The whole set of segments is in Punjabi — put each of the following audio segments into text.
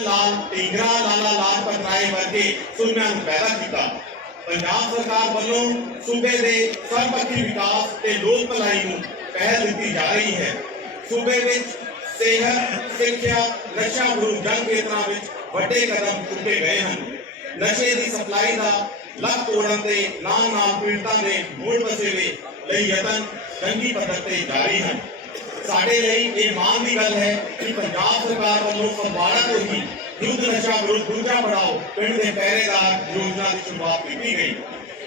ਲਾਲ ਢੀਂਗਰਾ ਲਾਲਾ ਲਾਜਪਤ ਰਾਏ ਵਰਗੇ ਸੂਰਮਿਆਂ ਨੂੰ ਪੈਦਾ ਕੀਤਾ। ਪੰਜਾਬ ਸਰਕਾਰ ਵੱਲੋਂ ਸੂਬੇ ਦੇ ਸਰਬਪੱਖੀ ਵਿਕਾਸ ਤੇ ਲੋਕ ਭਲਾਈ ਨੂੰ ਪਹਿਲ ਦਿੱਤੀ ਜਾ ਰਹੀ ਹੈ। ਸੂਬੇ ਵਿੱਚ ਸਿਹਤ, ਸਿੱਖਿਆ, ਨਸ਼ਾ ਵਿਰੁੱਧ ਜੰਗ ਖੇਤਰਾਂ ਵਿੱਚ ਵੱਡੇ ਕਦਮ ਚੁੱਕੇ ਗਏ ਹਨ। ਨਸ਼ੇ ਦੀ ਸਪਲਾਈ ਦਾ ਲੱਕ ਤੋੜਨ ਦੇ ਨਾਲ ਨਾਲ ਪੀੜਤਾਂ ਦੇ ਮੂਲ ਵਸੇਵੇ ਲਈ ਯਤਨ ਜੰਗੀ ਪੱਧਰ ਤੇ ਜਾਰੀ ਹਨ। ਸਾਡੇ ਲਈ ਇਹ ਮਾਣ ਦੀ ਗੱਲ ਹੈ ਕਿ ਪੰਜਾਬ ਸਰਕਾਰ ਵੱਲੋਂ ਫਗਵਾੜਾ ਤੋਂ ਹੀ ਯੁੱਧ ਨਸ਼ਾ ਵਿਰੁੱਧ ਦੂਜਾ ਪੜਾਓ ਪਿੰਡ ਦੇ ਪਹਿਰੇਦਾਰ ਯੋਜਨਾ ਦੀ ਸ਼ੁਰੂਆਤ ਕੀਤੀ ਗਈ।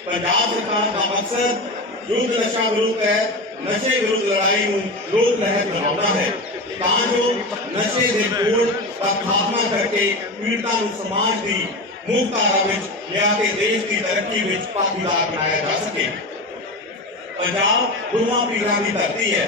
ਪੰਜਾਬ ਸਰਕਾਰ ਦਾ ਮਕਸਦ ਯੁੱਧ ਨਸ਼ਾ ਵਿਰੁੱਧ ਹੈ, ਨਸ਼ੇ ਵਿਰੁੱਧ ਲੜਾਈ ਨੂੰ ਲੋਕ ਲਹਿਰ ਬਣਾਉਣਾ ਹੈ। ਤਾਂ ਜੋ ਨਸ਼ੇ ਦੇ ਕੋੜ ਦਾ ਖਾਤਮਾ ਕਰਕੇ ਪੀੜਤਾਂ ਨੂੰ ਸਮਾਜ ਦੀ ਮੁੱਖ ਧਾਰਾ ਵਿੱਚ ਲਿਆ ਕੇ ਦੇਸ਼ ਦੀ ਤਰੱਕੀ ਵਿੱਚ ਭਾਗੀਦਾਰ ਬਣਾਇਆ ਜਾ ਸਕੇ। ਪੰਜਾਬ ਗੁਰੂਆਂ ਪੀਰਾਂ ਦੀ ਧਰਤੀ ਹੈ।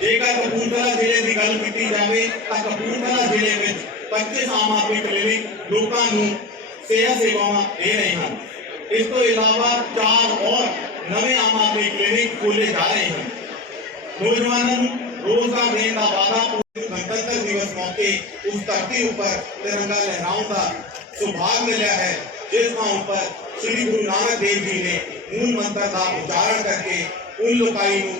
ਜੇਕਰ ਕਪੂਰਥਲਾ ਜ਼ਿਲ੍ਹੇ ਦੀ ਗੱਲ ਕੀਤੀ ਜਾਵੇ ਤਾਂ ਕਪੂਰਥਲਾ ਜ਼ਿਲ੍ਹੇ ਵਿੱਚ 25 ਆਮ ਆਦਮੀ ਕਲੀਨਿਕ ਲੋਕਾਂ ਨੂੰ ਸਿਹਤ ਸੇਵਾਵਾਂ ਦੇ ਰਹੇ ਹਨ ਇਸ ਤੋਂ ਇਲਾਵਾ ਚਾਰ ਹੋਰ ਨਵੇਂ ਆਮ ਆਦਮੀ ਕਲੀਨਿਕ ਖੋਲੇ ਜਾ ਰਹੇ ਹਨ ਨੌਜਵਾਨਾਂ ਨੂੰ ਰੋਜ਼ਗਾਰ ਦੇਣ ਦਾ ਵਾਅਦਾ ਪੂਰੇ ਗਣਤੰਤਰ ਦਿਵਸ ਮੌਕੇ ਉਸ ਧਰਤੀ ਉੱਪਰ ਤਿਰੰਗਾ ਲਹਿਰਾਉਣ ਦਾ ਸੁਭਾਗ ਮਿਲਿਆ ਹੈ ਜਿਸ ਥਾਂ ਉੱਪਰ ਸ੍ਰੀ ਗੁਰੂ ਨਾਨਕ ਦੇਵ ਜੀ ਨੇ ਮੂਲ ਮੰਤਰ ਦਾ ਉਚਾਰਨ ਕਰਕੇ ਉਨ ਲੋਕਾਈ ਨੂੰ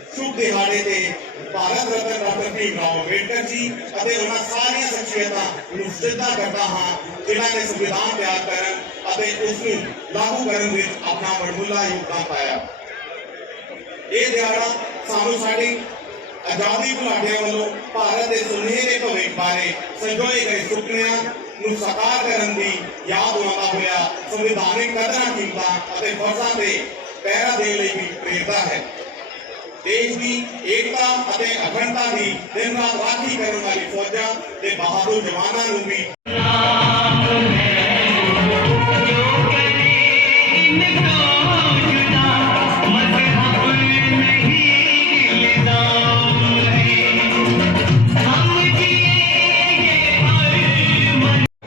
ਸ਼ੁਭ ਦਿਹਾੜੇ ਤੇ ਭਾਰਤ ਰਤਨ ਡਾਕਟਰ ਭੀਮਰਾਓ ਅੰਬੇਡਕਰ ਜੀ ਅਤੇ ਉਹਨਾਂ ਸਾਰੀਆਂ ਸ਼ਖਸੀਅਤਾਂ ਨੂੰ ਸਿੱਧਾ ਕਰਦਾ ਹਾਂ, ਜਿਨ੍ਹਾਂ ਨੇ ਸੰਵਿਧਾਨ ਤਿਆਰ ਕਰਨ ਅਤੇ ਉਸ ਨੂੰ ਲਾਗੂ ਕਰਨ ਵਿੱਚ ਆਪਣਾ ਵਡਮੁੱਲਾ ਯੋਗਦਾਨ ਪਾਇਆ। ਇਹ ਦਿਹਾੜਾ ਸਾਨੂੰ ਸਾਡੀ ਆਜ਼ਾਦੀ ਘੁਲਾਟੀਆਂ ਵੱਲੋਂ ਭਾਰਤ ਦੇ ਸੁਨਹਿਰੇ ਭਵਿੱਖ ਬਾਰੇ ਸੰਜੋਏ ਗਏ ਸੁਪਨਿਆਂ ਨੂੰ ਸਾਕਾਰ ਕਰਨ ਦੀ ਯਾਦ ਆਉਂਦਾ ਹੋਇਆ ਸੰਵਿਧਾਨਿਕ ਕਦਰਾਂ ਕੀਮਤਾਂ ਅਤੇ ਫਰਜ਼ਾਂ ਦੇ ਪਹਿਰਾ ਦੇਣ ਲਈ ਵੀ ਪ੍ਰੇਰਦਾ ਹੈ। ਦੇਸ਼ ਦੀ ਏਕਤਾ ਅਤੇ ਅਖੰਡਤਾ ਦੀ ਦਿਨ ਰਾਤ ਰਾਖੀ ਕਰਨ ਵਾਲੀ ਫੌਜਾਂ ਤੇ ਬਹਾਦਰ ਜਵਾਨਾਂ ਨੂੰ ਵੀ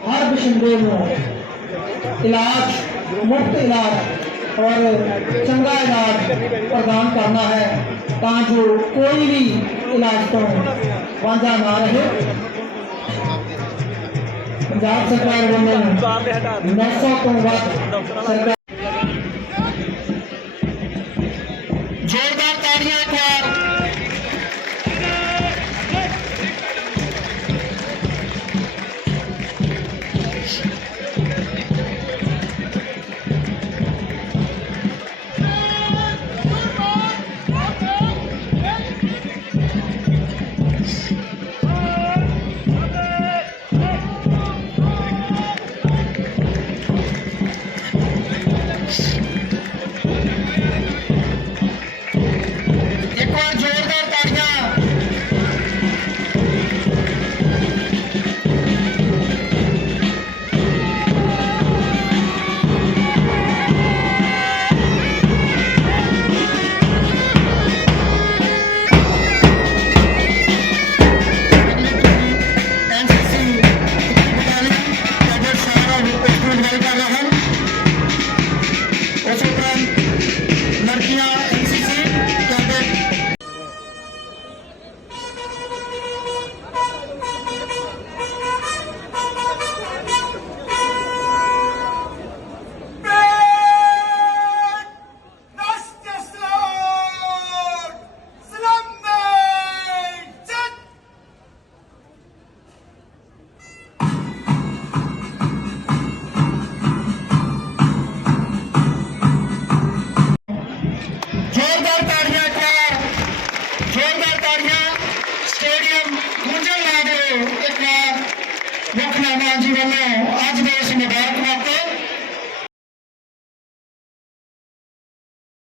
ਹਰ ਬਸ਼ਿੰਦੇ ਨੂੰ ਇਲਾਜ ਮੁਫਤ ਇਲਾਜ ਔਰ ਚੰਗਾ ਇਲਾਜ ਪ੍ਰਦਾਨ ਕਰਨਾ ਹੈ ਤਾਂ ਜੋ ਕੋਈ ਵੀ ਇਲਾਜ ਤੋਂ ਵਾਂਝਾ ਨਾ ਰਹੇ। ਪੰਜਾਬ ਸਰਕਾਰ ਵੱਲੋਂ 900 ਤੋਂ ਵੱਧ માતાજીઓનો આજ દિવસ મુબારકમાં